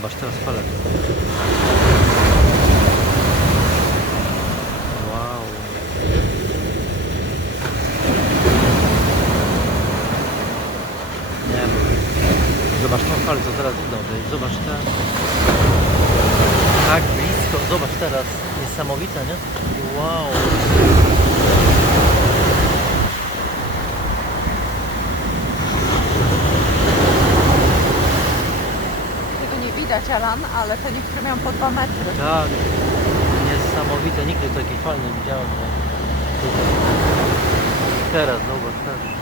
zobacz teraz fale. Wow. Nie wiem. Zobacz tą falę, co teraz idą. Zobacz te. Tak blisko. Zobacz teraz. Niesamowite, nie? Wow. Tego nie widać, Alan, ale te niektóre miałam po 2 metry. Tak. Niesamowite. Nigdy takiej fali nie widziałem. Nie? Teraz, zobacz, teraz.